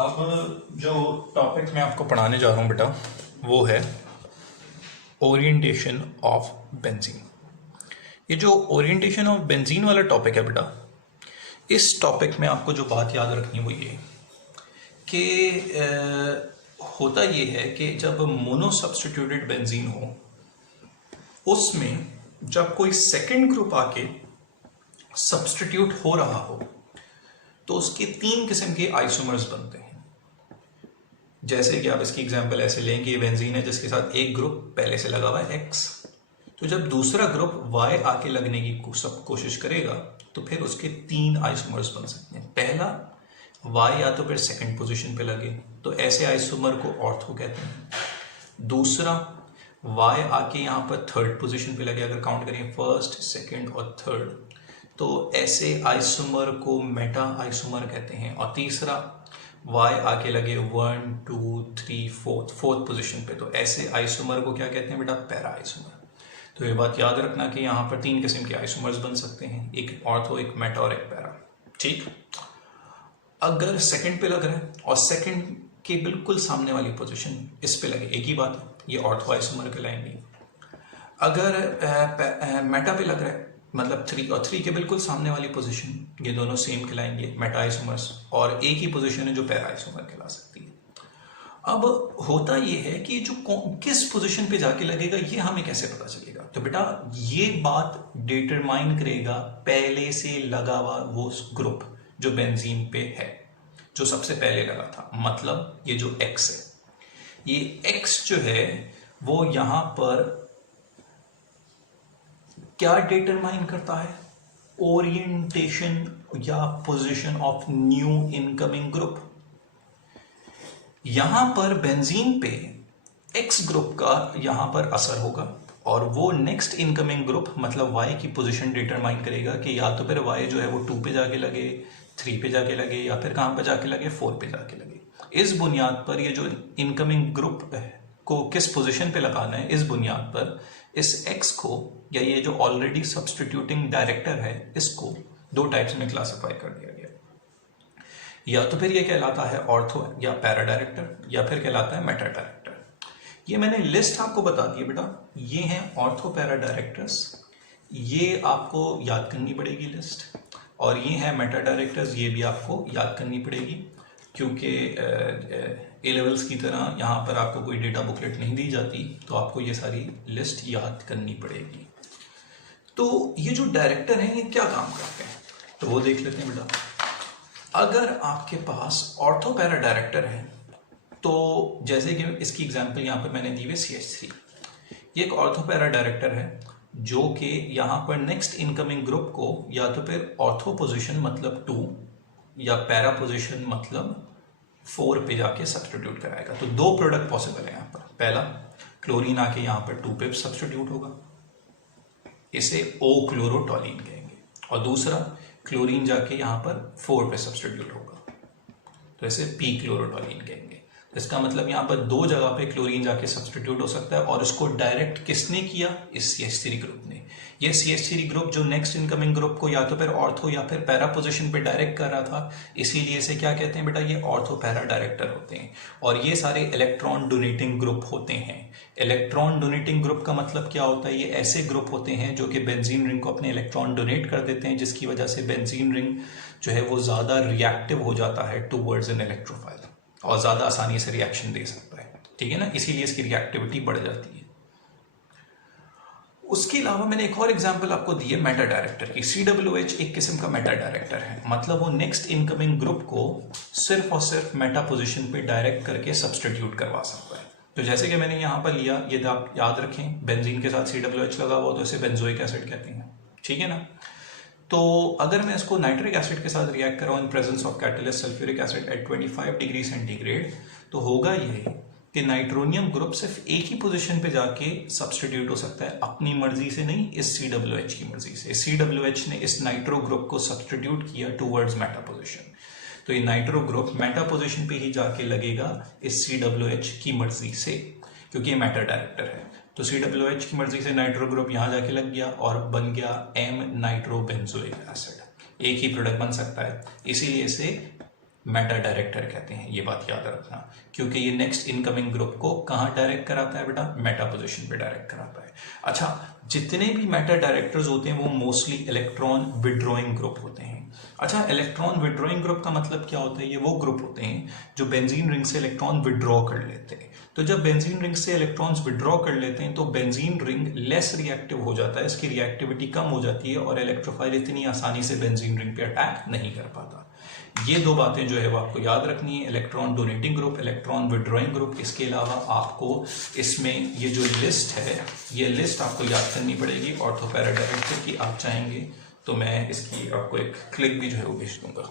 अब जो टॉपिक मैं आपको पढ़ाने जा रहा हूँ बेटा वो है ओरिएंटेशन ऑफ बेंजीन। ये जो ओरिएंटेशन ऑफ बेंजीन वाला टॉपिक है बेटा, इस टॉपिक में आपको जो बात याद रखनी है वो ये कि होता ये है कि जब मोनो सब्स्टिट्यूटेड बेंजीन हो उसमें जब कोई सेकंड ग्रुप आके सब्स्टिट्यूट हो रहा हो तो उसके तीन किस्म के आइसोमर्स बनते हैं। जैसे कि आप इसकी एग्जांपल ऐसे लें कि ये बेंजीन है जिसके साथ एक ग्रुप पहले से लगा हुआ है X, तो जब दूसरा ग्रुप Y आके लगने की कोशिश करेगा तो फिर उसके तीन आइसोमर्स बन सकते हैं। पहला Y या तो फिर सेकंड पोजीशन पे लगे तो ऐसे आइसोमर को ऑर्थो कहते हैं। दूसरा Y आके यहाँ पर थर्ड पोजीशन पे लगे, अगर काउंट करें फर्स्ट सेकंड और थर्ड, तो ऐसे आइसोमर को मेटा आइसोमर कहते हैं। और तीसरा Y आके लगे 1 2 3 फोर्थ पोजीशन पे, तो ऐसे आइसोमर को क्या कहते हैं बेटा? Para isomer. तो ये बात याद रखना कि यहाँ पर तीन किस्म के आइसोमर्स बन सकते हैं, एक ऑर्थो, एक मेटा और एक पैरा। ठीक, अगर सेकंड पे लग रहा है और सेकंड के बिल्कुल सामने वाली पोजीशन इस पे लगे, एक ही बात है, ये ऑर्थो आइसोमर कहलाएंगे। अगर मेटा पे लग रहा है मतलब 3 और 3 के बिल्कुल सामने वाली पोजीशन, ये दोनों सेम कहलाएंगे मेटा आइसोमर्स, और एक ही पोजीशन है जो पैरा आइसोमर कहला सकती है। अब होता ये है कि जो किस पोजीशन पे जाके लगेगा ये हमें कैसे पता चलेगा? तो बेटा ये बात डिटरमाइन करेगा पहले से लगा हुआ वो ग्रुप जो बेंजीन पे है, जो सबसे पहले लगा था। मतलब ये जो X है, ये X जो है वो यहां पर क्या डिटरमाइन करता है? ओरिएंटेशन या position of new incoming group. यहां पर बेंजीन पे X ग्रुप का यहां पर असर होगा और वो नेक्स्ट इनकमिंग ग्रुप मतलब Y की पोजीशन डिटरमाइन करेगा कि या तो फिर Y जो है वो 2 पे जाके लगे, 3 पे जाके लगे, या फिर कहां पे जाके लगे, 4 पे जाके लगे। इस बुनियाद पर ये जो इनकमिंग ग्रुप को किस पोजीशन पे लगाना है, इस बुनियाद पर इस X को या ये जो ऑलरेडी सब्स्टिट्यूटिंग डायरेक्टर है इसको दो टाइप्स में क्लासिफाई कर दिया गया। या तो फिर ये कहलाता है ऑर्थो या पैरा डायरेक्टर, या फिर कहलाता है मेटा डायरेक्टर। ये मैंने लिस्ट आपको बता दी बेटा, ये हैं ऑर्थो पैरा डायरेक्टर्स, ये आपको याद करनी पड़ेगी लिस्ट। और ये हैं मेटा डायरेक्टर्स, ये भी आपको याद करनी पड़ेगी क्योंकि ए लेवल्स की तरह यहाँ पर आपको कोई डेटा बुकलेट नहीं दी जाती, तो आपको ये सारी लिस्ट याद करनी पड़ेगी। तो ये जो डायरेक्टर हैं ये क्या काम करते हैं तो वो देख लेते हैं बेटा। अगर आपके पास ऑर्थो पैरा डायरेक्टर है तो जैसे कि इसकी एग्जांपल यहाँ पर मैंने दी हुई CH3, ये एक ऑर्थो पैरा डायरेक्टर है जो कि यहाँ पर नेक्स्ट इनकमिंग ग्रुप को या तो फिर ऑर्थो पोजीशन मतलब 2 या पैरा पोजीशन मतलब 4 पे जाके सब्स्टिट्यूट कराएगा। तो दो प्रोडक्ट पॉसिबल है यहाँ पर। पहला, क्लोरीन आके यहाँ पर 2 पे सब्स्टिट्यूट होगा, इसे ओ क्लोरोटोलिन कहेंगे। और दूसरा, क्लोरीन जाके यहाँ पर 4 पे सब्स्टिट्यूट होगा, तो इसे पी क्लोरोटोलिन कहेंगे। इसका मतलब यहाँ पर दो जगह पे क्लोरीन जाके सब्स्टिट्यूट हो सकता है, और इसको डायरेक्ट किसने किया? इस CH3 ग्रुप ने। ये CH3 ग्रुप जो नेक्स्ट इनकमिंग ग्रुप को या तो फिर ऑर्थो या फिर पैरा पोजीशन पे डायरेक्ट कर रहा था, इसीलिए इसे क्या कहते हैं बेटा? ये ऑर्थो पैरा डायरेक्टर होते हैं। और ये सारे इलेक्ट्रॉन डोनेटिंग ग्रुप होते हैं। इलेक्ट्रॉन डोनेटिंग ग्रुप का मतलब क्या होता है? ये ऐसे ग्रुप होते हैं जो कि बेंजीन रिंग को अपने इलेक्ट्रॉन डोनेट कर देते हैं, जिसकी वजह से बेंजीन रिंग जो है वो ज्यादा रिएक्टिव हो जाता है टूवर्ड्स एन इलेक्ट्रोफाइल और ज्यादा आसानी से रिएक्शन दे सकता है। ठीक है ना, इसीलिए इसकी रिएक्टिविटी बढ़ जाती है। उसके अलावा मैंने एक और एग्जांपल आपको दी है मेटा डायरेक्टर की। COOH एक किस्म का मेटा डायरेक्टर है, मतलब वो नेक्स्ट इनकमिंग ग्रुप को सिर्फ और सिर्फ मेटा पोजीशन पे डायरेक्ट करके सब्स्टिट्यूट करवा सकता है। तो जैसे कि मैंने यहाँ पर लिया, ये आप याद रखें, बेंजीन के साथ COOH लगा हुआ तो इसे बेंजोइक एसिड कहते हैं। ठीक है ना, तो अगर मैं इसको नाइट्रिक एसिड के साथ रिएक्ट कराऊं in presence of catalyst sulphuric acid at 25 degree centigrade, तो होगा ये कि नाइट्रोनियम ग्रुप सिर्फ एक ही पोजीशन पे जाके सब्स्टिट्यूट हो सकता है, अपनी मर्जी से नहीं, इस COOH की मर्जी से। COOH ने इस नाइट्रो ग्रुप को सब्स्टिट्यूट किया टूवर्ड्स मेटा पोजीशन, तो ये नाइट्रो ग्रुप मेटा पोजीशन पे ही जाके लगेगा इस COOH की मर्जी से, क्योंकि ये मेटा डायरेक्टर है। तो COOH की मर्जी से नाइट्रो ग्रुप यहाँ जाके लग गया और बन गया M नाइट्रोबेंजोइक एसिड। एक ही प्रोडक्ट बन सकता है, इसीलिए इसे मेटा डायरेक्टर कहते हैं, ये बात याद रखना, क्योंकि ये नेक्स्ट इनकमिंग ग्रुप को कहाँ डायरेक्ट कराता है बेटा, मेटा पोजीशन पे डायरेक्ट कराता है। अच्छा, जितने भी मेटा डायरेक्टर्स होते हैं वो मोस्टली इलेक्ट्रॉन विड्रॉइंग ग्रुप होते हैं। अच्छा, इलेक्ट्रॉन विड्रॉइंग ग्रुप का मतलब क्या होता है, ये वो ग्रुप होते हैं जो बेंजीन रिंग से इलेक्ट्रॉन विड्रॉ कर लेते हैं। तो जब बेंजीन रिंग से इलेक्ट्रॉन्स विड्रॉ कर लेते हैं तो बेंजीन रिंग लेस रिएक्टिव हो जाता है, इसकी रिएक्टिविटी कम हो जाती है और इलेक्ट्रोफाइल इतनी आसानी से बेंजीन रिंग पे अटैक नहीं कर पाता। ये दो बातें जो है वो आपको याद रखनी है, electron donating group, electron withdrawing group. इसके अलावा आपको इसमें ये जो लिस्ट है, ये लिस्ट आपको याद करनी पड़ेगी ऑर्थो पैरा डायरेक्टर की। आप चाहेंगे तो मैं इसकी आपको एक क्लिक भी जो है वो भेज दूंगा।